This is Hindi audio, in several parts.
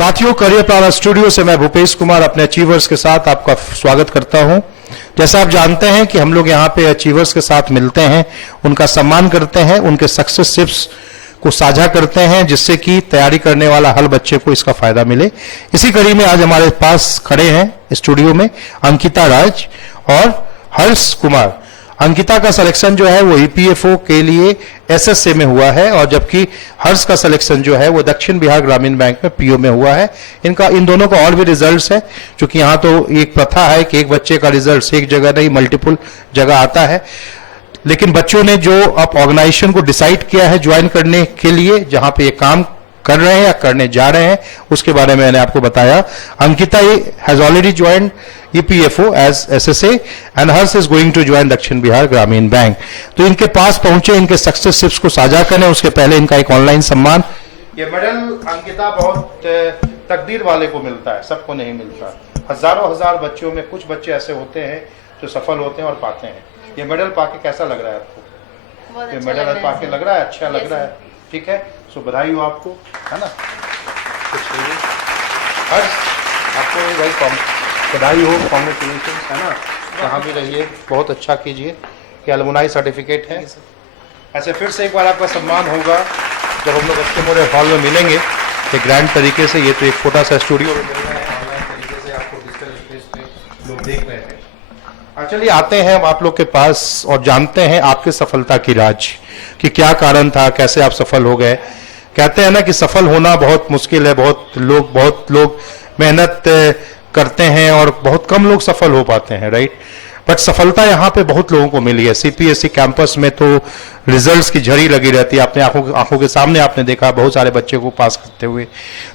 साथियों, करियर प्लानर स्टूडियो से मैं भूपेश कुमार अपने अचीवर्स के साथ आपका स्वागत करता हूं। जैसा आप जानते हैं कि हम लोग यहां पे अचीवर्स के साथ मिलते हैं, उनका सम्मान करते हैं, उनके सक्सेस टिप्स को साझा करते हैं, जिससे कि तैयारी करने वाला हर बच्चे को इसका फायदा मिले। इसी कड़ी में आज हमारे पास खड़े हैं स्टूडियो में अंकिता राज और हर्ष कुमार। अंकिता का सिलेक्शन जो है वो ईपीएफओ के लिए एसएसए में हुआ है, और जबकि हर्ष का सिलेक्शन जो है वो दक्षिण बिहार ग्रामीण बैंक में पीओ में हुआ है। इन दोनों का और भी रिजल्ट्स है, क्योंकि यहाँ तो एक प्रथा है कि एक बच्चे का रिजल्ट एक जगह नहीं मल्टीपल जगह आता है। लेकिन बच्चों ने जो अब ऑर्गेनाइजेशन को डिसाइड किया है ज्वाइन करने के लिए, जहां पे ये काम कर रहे हैं या करने जा रहे हैं, उसके बारे में मैंने आपको बताया। Ankita has already joined EPFO as SSA and hers is going to join दक्षिण बिहार ग्रामीण बैंक। तो इनके पास पहुंचे, इनके सक्सेस टिप्स को साझा करें, उसके पहले इनका एक ऑनलाइन सम्मान। ये मेडल अंकिता बहुत तकदीर वाले को मिलता है, सबको नहीं मिलता। हजारों हजार बच्चों में कुछ बच्चे ऐसे होते हैं जो सफल होते हैं और पाते हैं। ये मेडल पाके कैसा लग रहा है आपको? ये मेडल पाके लग रहा है, अच्छा लग रहा है, ठीक है। सो बधाई हो आपको, है ना। आपको भाई बधाई हो, कॉन्ग्रेचुलेशन, है ना। जहाँ भी रहिए बहुत अच्छा कीजिए। ये अलुमनाई सर्टिफिकेट है। ऐसे फिर से एक बार आपका सम्मान होगा जब हम लोग अच्छे मोरे हॉल में मिलेंगे, एक ग्रैंड तरीके से। ये तो एक छोटा सा स्टूडियो में मिल रहा है, ऑनलाइन तरीके से आपको डिजिटल स्पेस पे लोग देख रहे हैं। चलिए आते हैं आप लोग के पास और जानते हैं आपके सफलता की राज, कि क्या कारण था, कैसे आप सफल हो गए। कहते हैं ना कि सफल होना बहुत मुश्किल है, बहुत लोग मेहनत करते हैं और बहुत कम लोग सफल हो पाते हैं, राइट। बट सफलता यहाँ पे बहुत लोगों को मिली है। सीपीएसई कैंपस में तो रिजल्ट्स की झड़ी लगी रहती है, अपने आंखों के सामने आपने देखा बहुत सारे बच्चे को पास करते हुए।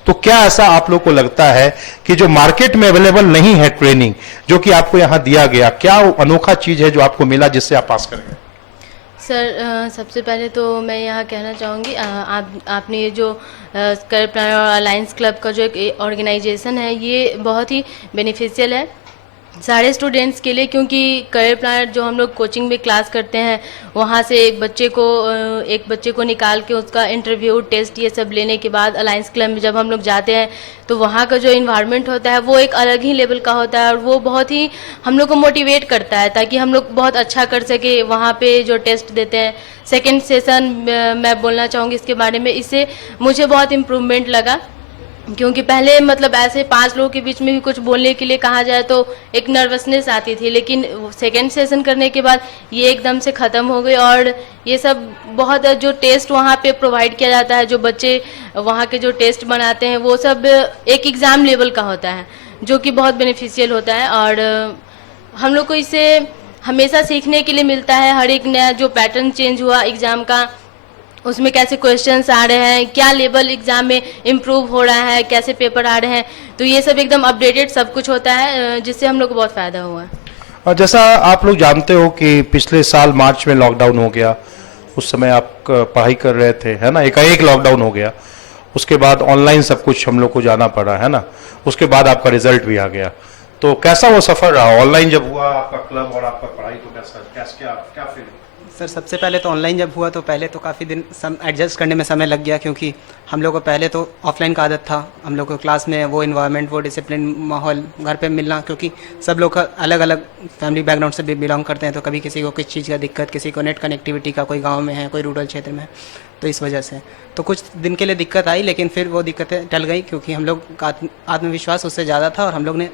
तो क्या ऐसा आप लोग को लगता है कि जो मार्केट में अवेलेबल नहीं है ट्रेनिंग, जो कि आपको यहाँ दिया गया, क्या अनोखा चीज है जो आपको मिला जिससे आप पास कर गए? सर, सबसे पहले तो मैं यहाँ कहना चाहूँगी, आपने ये जो करियर प्लानर और अलायंस क्लब का जो एक ऑर्गेनाइजेशन है, ये बहुत ही बेनिफिशियल है सारे स्टूडेंट्स के लिए। क्योंकि करियर प्लानर जो हम लोग कोचिंग में क्लास करते हैं, वहाँ से एक बच्चे को निकाल के उसका इंटरव्यू, टेस्ट, ये सब लेने के बाद अलायंस क्लब में जब हम लोग जाते हैं तो वहाँ का जो इन्वायरमेंट होता है वो एक अलग ही लेवल का होता है, और वो बहुत ही हम लोग को मोटिवेट करता है ताकि हम लोग बहुत अच्छा कर सके। वहाँ पे जो टेस्ट देते हैं, सेकेंड सेशन मैं बोलना चाहूँगी इसके बारे में, इससे मुझे बहुत इम्प्रूवमेंट लगा। क्योंकि पहले मतलब ऐसे 5 लोगों के बीच में भी कुछ बोलने के लिए कहा जाए तो एक नर्वसनेस आती थी, लेकिन सेकेंड सेशन करने के बाद ये एकदम से ख़त्म हो गई। और ये सब बहुत जो टेस्ट वहाँ पे प्रोवाइड किया जाता है, जो बच्चे वहाँ के जो टेस्ट बनाते हैं, वो सब एक एग्ज़ाम लेवल का होता है, जो कि बहुत बेनिफिशियल होता है। और हम लोग को इससे हमेशा सीखने के लिए मिलता है। हर एक नया जो पैटर्न चेंज हुआ एग्ज़ाम का, उसमें कैसे क्वेश्चंस आ रहे हैं, क्या लेवल एग्जाम में इम्प्रूव हो रहा है, कैसे पेपर आ रहे हैं, तो ये सब एकदम अपडेटेड सब कुछ होता है, जिससे हम लोग को बहुत फ़ायदा हुआ है। और जैसा आप लोग जानते हो कि पिछले साल मार्च में लॉकडाउन हो गया, उस समय आप पढ़ाई कर रहे थे, है ना। एकाएक लॉकडाउन हो गया, उसके बाद ऑनलाइन सब कुछ हम लोग को जाना पड़ा, है ना। उसके बाद आपका रिजल्ट भी आ गया, तो कैसा वो सफ़र रहा? ऑनलाइन जब हुआ आपका क्लब और आपका पढ़ाई, तो क्या फील? सर, सबसे पहले तो ऑनलाइन जब हुआ तो पहले तो काफ़ी दिन एडजस्ट करने में समय लग गया, क्योंकि हम लोग को पहले तो ऑफलाइन का आदत था। हम लोग को क्लास में वो इन्वायरमेंट, वो डिसिप्लिन माहौल घर पे मिलना, क्योंकि सब लोग अलग अलग फैमिली बैकग्राउंड से भी बिलोंग करते हैं, तो कभी किसी को किस चीज़ का दिक्कत, किसी को नेट कनेक्टिविटी का, कोई गाँव में है, कोई रूरल क्षेत्र में है, तो इस वजह से तो कुछ दिन के लिए दिक्कत आई, लेकिन फिर वो दिक्कतें टल गई, क्योंकि हम लोग का आत्मविश्वास उससे ज़्यादा था और हम लोग ने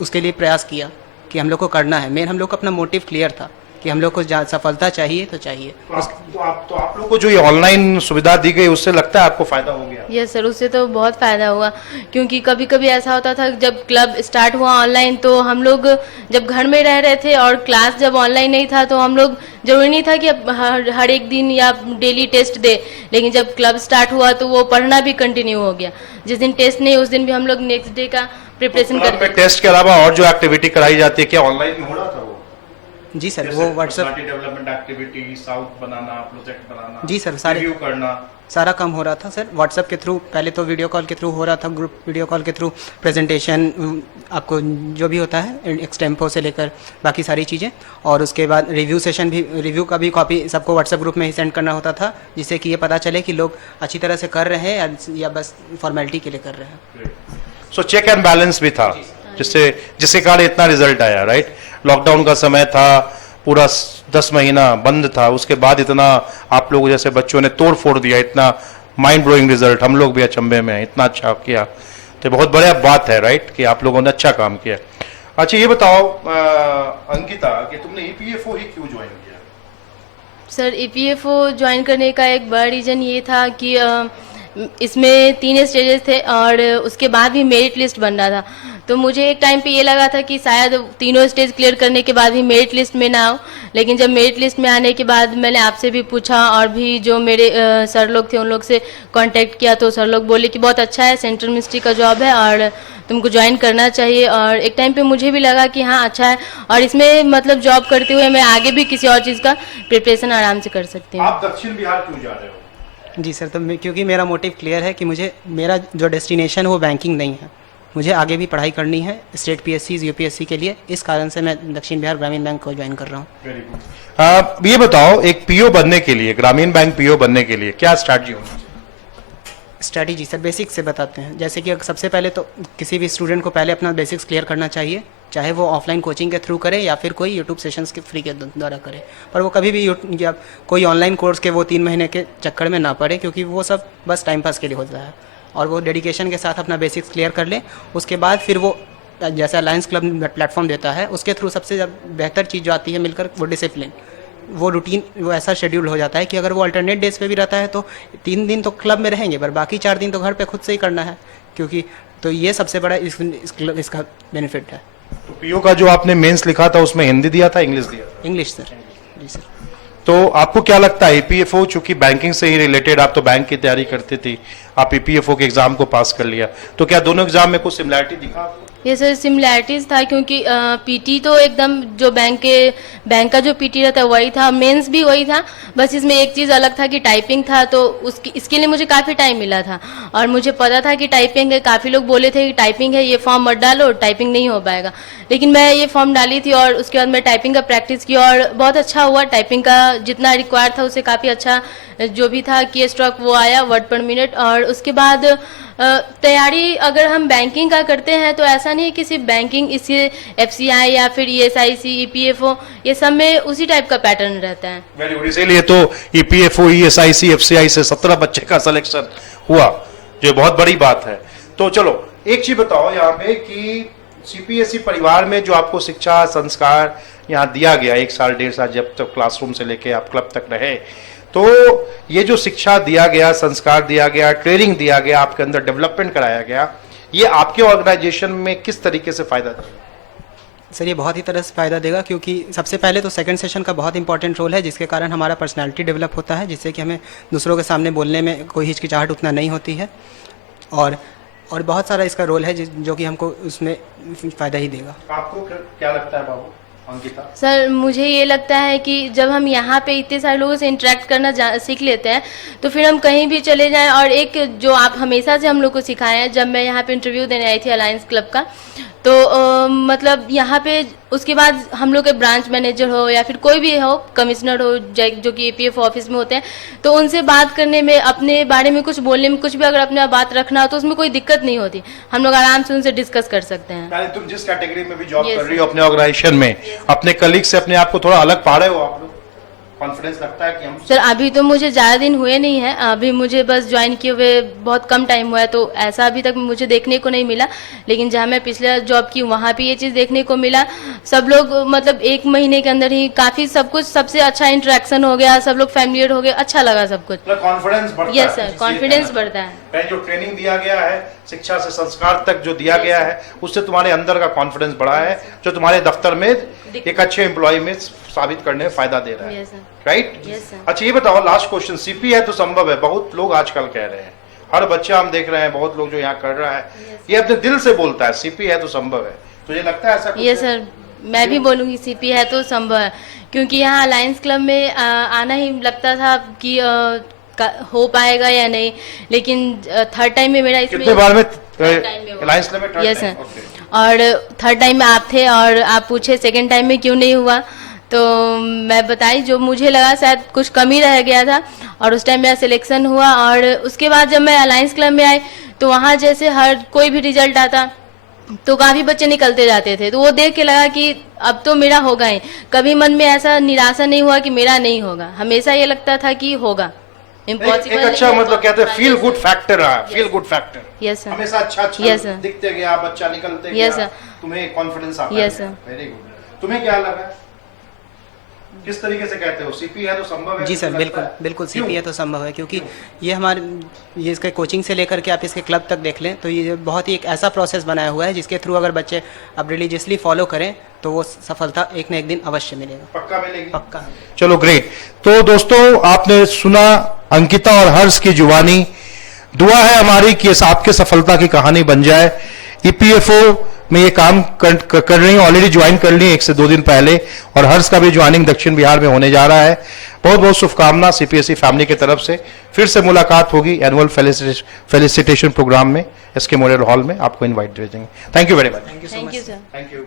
उसके लिए प्रयास किया कि हम लोग को करना है। मेन हम लोग का अपना मोटिव क्लियर था कि हम लोग को सफलता चाहिए तो चाहिए। तो आप लोग को जो ये ऑनलाइन सुविधा दी गई, उससे लगता है आपको फायदा हो गया? यस सर, उससे तो बहुत फ़ायदा हुआ। क्योंकि कभी कभी ऐसा होता था जब क्लब स्टार्ट हुआ ऑनलाइन, तो हम लोग जब घर में रह रहे थे और क्लास जब ऑनलाइन नहीं था, तो हम लोग जरूरी नहीं था कि अब हर एक दिन या डेली टेस्ट दे, लेकिन जब क्लब स्टार्ट हुआ तो वो पढ़ना भी कंटिन्यू हो गया। जिस दिन टेस्ट नहीं, उस दिन भी हम लोग नेक्स्ट डे का प्रिपरेशन करते। टेस्ट के अलावा और जो एक्टिविटी कराई जाती है, क्या ऑनलाइन में हो रहा था वो? जी सर, वो व्हाट्सएप, डेवलपमेंट एक्टिविटी, साउथ बनाना, प्रोजेक्ट बनाना, जी सर, सारे रिव्यू करना, सारा काम हो रहा था सर व्हाट्सएप के थ्रू। पहले तो वीडियो कॉल के थ्रू हो रहा था, ग्रुप वीडियो कॉल के थ्रू, प्रेजेंटेशन, आपको जो भी होता है एक्सटेम्पो से लेकर बाकी सारी चीज़ें, और उसके बाद रिव्यू सेशन भी, रिव्यू का भी कॉपी सबको व्हाट्सएप ग्रुप में ही सेंड करना होता था, जिससे कि ये पता चले कि लोग अच्छी तरह से कर रहे हैं या बस फॉर्मेलिटी के लिए कर रहे हैं। सो चेक एंड बैलेंस भी था, जिसके कारण इतना रिजल्ट आया, राइट? लॉकडाउन का समय था, पूरा 10 महीना बंद था, उसके बाद इतना आप लोग जैसे बच्चों ने तोड़ फोड़ दिया, इतना माइंड ब्लोइंग रिजल्ट, हम लोग भी अचंभे में हैं, इतना अच्छा किया, तो बहुत बढ़िया बात है, राइट, कि आप लोगों ने अच्छा काम किया। अच्छा ये बताओ अंकिता कि तुमने ईपीएफओ ही क्यों ज्वाइन किया? सर ईपीएफओ ज्वाइन करने का एक बड़ा रीज़न ये था कि इसमें 3 स्टेजेस थे और उसके बाद भी मेरिट लिस्ट बन रहा था, तो मुझे एक टाइम पे ये लगा था कि शायद तीनों स्टेज क्लियर करने के बाद भी मेरिट लिस्ट में ना हो। लेकिन जब मेरिट लिस्ट में आने के बाद मैंने आपसे भी पूछा और भी जो मेरे सर लोग थे उन लोग से कांटेक्ट किया, तो सर लोग बोले कि बहुत अच्छा है, सेंट्रल मिनिस्ट्री का जॉब है और तुमको ज्वाइन करना चाहिए। और एक टाइम पे मुझे भी लगा कि हाँ अच्छा है, और इसमें मतलब जॉब करते हुए मैं आगे भी किसी और चीज़ का प्रिपरेशन आराम से कर सकती हूँ। आप दक्षिण बिहार क्यों जा रहे हो? जी सर, तो क्योंकि मेरा मोटिव क्लियर है कि मुझे, मेरा जो डेस्टिनेशन है वो बैंकिंग नहीं है, मुझे आगे भी पढ़ाई करनी है स्टेट पीएससी, यूपीएससी के लिए, इस कारण से मैं दक्षिण बिहार ग्रामीण बैंक को ज्वाइन कर रहा हूँ। Very good. ये बताओ एक पीओ बनने के लिए, ग्रामीण बैंक पीओ बनने के लिए क्या स्ट्रैटेजी होनी चाहिए? स्ट्रैटेजी सर बेसिक से बताते हैं, जैसे कि सबसे पहले तो किसी भी स्टूडेंट को पहले अपना बेसिक्स क्लियर करना चाहिए, चाहे वो ऑफलाइन कोचिंग के थ्रू करे या फिर कोई यूट्यूब सेशंस के फ्री के द्वारा करे, पर वो कभी भी या कोई ऑनलाइन कोर्स के वो 3 महीने के चक्कर में ना पड़े, क्योंकि वो सब बस टाइम पास के लिए होता है, और वो डेडिकेशन के साथ अपना बेसिक्स क्लियर कर ले। उसके बाद फिर वो जैसा अलायंस क्लब प्लेटफॉर्म देता है उसके थ्रू सबसे बेहतर चीज़ जो आती है मिलकर, वो डिसिप्लिन, वो रूटीन, वो ऐसा शेड्यूल हो जाता है कि अगर वो अल्टरनेट डेज पे भी रहता है तो 3 दिन तो क्लब में रहेंगे, पर बाकी 4 दिन तो घर पे खुद से ही करना है, क्योंकि तो ये सबसे बड़ा इसका बेनिफिट है। तो पीओ का जो आपने मेंस लिखा था उसमें हिंदी दिया था, इंग्लिश दिया था? English sir. जी सर। तो आपको क्या लगता है ईपीएफओ, चूंकि बैंकिंग से ही रिलेटेड, आप तो बैंक की तैयारी करती थी, आप ईपीएफओ के एग्जाम को पास कर लिया, तो क्या दोनों एग्जाम में कुछ सिमिलैरिटी दिखा आपको? ये सर सिमिलैरिटीज़ था, क्योंकि पीटी तो एकदम जो बैंक का जो पीटी रहता है वही था, मेंस भी वही था, बस इसमें एक चीज़ अलग था कि टाइपिंग था, तो इसके लिए मुझे काफ़ी टाइम मिला था, और मुझे पता था कि टाइपिंग है, काफ़ी लोग बोले थे कि टाइपिंग है, ये फॉर्म मत डालो, टाइपिंग नहीं हो पाएगा, लेकिन मैं ये फॉर्म डाली थी और उसके बाद मैं टाइपिंग का प्रैक्टिस की और बहुत अच्छा हुआ। टाइपिंग का जितना रिक्वायर्ड था उससे काफ़ी अच्छा जो भी था की स्ट्रोक वो आया, वर्ड पर मिनट। और उसके बाद तैयारी अगर हम बैंकिंग का करते हैं तो ऐसा नहीं है कि सिर्फ बैंकिंग, इससे एफसीआई या फिर ईएसआईसी, ईपीएफओ, ये सब में उसी टाइप का पैटर्न रहता है। Very good. इसीलिए तो ईपीएफओ, ईएसआईसी, एफसीआई से 17 बच्चे का सिलेक्शन हुआ, जो बहुत बड़ी बात है। तो चलो एक चीज बताओ यहाँ पे कि सीपीएसई परिवार में जो आपको शिक्षा संस्कार यहाँ दिया गया 1 साल 1.5 साल, जब तक क्लासरूम से लेके आप क्लब तक रहे, तो ये जो शिक्षा दिया गया, संस्कार दिया गया, ट्रेनिंग दिया गया, आपके अंदर डेवलपमेंट कराया गया, ये आपके ऑर्गेनाइजेशन में किस तरीके से फायदा देगा? सर ये बहुत ही तरह से फ़ायदा देगा, क्योंकि सबसे पहले तो सेकंड सेशन का बहुत इंपॉर्टेंट रोल है, जिसके कारण हमारा पर्सनालिटी डेवलप होता है, जिससे कि हमें दूसरों के सामने बोलने में कोई हिचकिचाहट उतना नहीं होती है, और बहुत सारा इसका रोल है जो कि हमको उसमें फ़ायदा ही देगा। आपको क्या लगता है बाबू अंकिता? सर मुझे ये लगता है कि जब हम यहाँ पे इतने सारे लोगों से इंटरेक्ट करना सीख लेते हैं तो फिर हम कहीं भी चले जाएं, और एक जो आप हमेशा से हम लोग को सिखाए हैं, जब मैं यहाँ पे इंटरव्यू देने आई थी अलायंस क्लब का, तो मतलब यहाँ पे उसके बाद हम लोग के ब्रांच मैनेजर हो या फिर कोई भी हो, कमिश्नर हो जो कि एपीएफ ऑफिस में होते हैं, तो उनसे बात करने में, अपने बारे में कुछ बोलने में, कुछ भी अगर अपने बात रखना हो तो उसमें कोई दिक्कत नहीं होती, हम लोग आराम से उनसे डिस्कस कर सकते हैं। तुम जिस कैटेगरी में भी जॉब कर रही हो अपने ऑर्गेनाइजेशन में, अपने कलीग से अपने आप को थोड़ा अलग पा रहे हो आप लोग? कॉन्फिडेंस लगता है कि हम? सर अभी तो मुझे ज़्यादा दिन हुए नहीं है, अभी मुझे बस ज्वाइन किए हुए बहुत कम टाइम हुआ है, तो ऐसा अभी तक मुझे देखने को नहीं मिला, लेकिन जहाँ मैं पिछले जॉब की वहाँ पे ये चीज़ देखने को मिला। सब लोग मतलब 1 महीने के अंदर ही काफ़ी सब कुछ, सबसे अच्छा इंटरेक्शन हो गया, सब लोग फैमिलियर हो गए, अच्छा लगा सब कुछ। कॉन्फिडेंस बढ़ता है? यस सर, कॉन्फिडेंस बढ़ता है। जो ट्रेनिंग दिया गया है, शिक्षा से संस्कार तक जो दिया गया है, उससे तुम्हारे अंदर का कॉन्फिडेंस बढ़ा है, जो तुम्हारे दफ्तर में एक अच्छे एम्प्लॉय में साबित करने में फायदा दे रहा है, राइट? अच्छा ये बताओ, लास्ट क्वेश्चन, सीपी है तो संभव है, बहुत लोग आजकल कह रहे हैं, हर बच्चा हम देख रहे हैं, बहुत लोग जो यहाँ कर रहा है ये अपने दिल से बोलता है सीपी है तो संभव है, तुझे लगता है ऐसा कुछ? ये सर मैं भी बोलूँगी सीपी है तो संभव है, क्योंकि यहाँ अलायंस क्लब में आना ही लगता था कि हो पाएगा या नहीं, लेकिन थर्ड टाइम में मेरा इसमें कितने बार में टाइम में हुआ। अलायंस क्लब में थर्ड यस टाइम? सर। और थर्ड टाइम में आप थे और आप पूछे सेकंड टाइम में क्यों नहीं हुआ, तो मैं बताई जो मुझे लगा शायद कुछ कमी रह गया था, और उस टाइम मेरा सिलेक्शन हुआ। और उसके बाद जब मैं अलायंस क्लब में आई तो वहाँ जैसे हर कोई भी रिजल्ट आता तो काफ़ी बच्चे निकलते जाते थे, तो वो देख के लगा कि अब तो मेरा होगा ही। कभी मन में ऐसा निराशा नहीं हुआ कि मेरा नहीं होगा, हमेशा ये लगता था कि होगा। एक अच्छा मतलब कहते हैं फील गुड फैक्टर रहा, feel good factor. Yes sir. हमेशा अच्छा Yes, sir. दिखते गया, बच्चा निकलते Yes, गया, sir. तुम्हें कॉन्फिडेंस आता Yes, गया। sir. Very good. तुम्हें क्या लगा, किस तरीके से कहते हो सीपी है तो संभव है? जी सर, लगता बिल्कुल है? बिल्कुल क्यों? सीपी है तो संभव है, क्योंकि ये हमारे ये इसके कोचिंग से लेकर के आप इसके क्लब तक देख लें तो ये बहुत ही एक ऐसा प्रोसेस बनाया हुआ है जिसके थ्रू अगर बच्चे अब रिलीजियसली फॉलो करें तो वो सफलता एक न एक दिन अवश्य मिलेगा, पक्का मिलेगी। पक्का। चलो ग्रेट। तो दोस्तों आपने सुना अंकिता और हर्ष की जुबानी। दुआ है हमारी कि इस आपके सफलता की कहानी बन जाए। ईपीएफओ में ये काम कर रही हैं, ऑलरेडी ज्वाइन कर ली 1 से 2 दिन पहले, और हर्ष का भी ज्वाइनिंग दक्षिण बिहार में होने जा रहा है। बहुत बहुत शुभकामना सीपीएसई फैमिली की तरफ से। फिर से मुलाकात होगी एनुअल फेलिसिटेशन प्रोग्राम में, एसके मोरियल हॉल में आपको इनवाइट भेजेंगे। Thank you very much. Thank you so thank much. You sir. Thank you.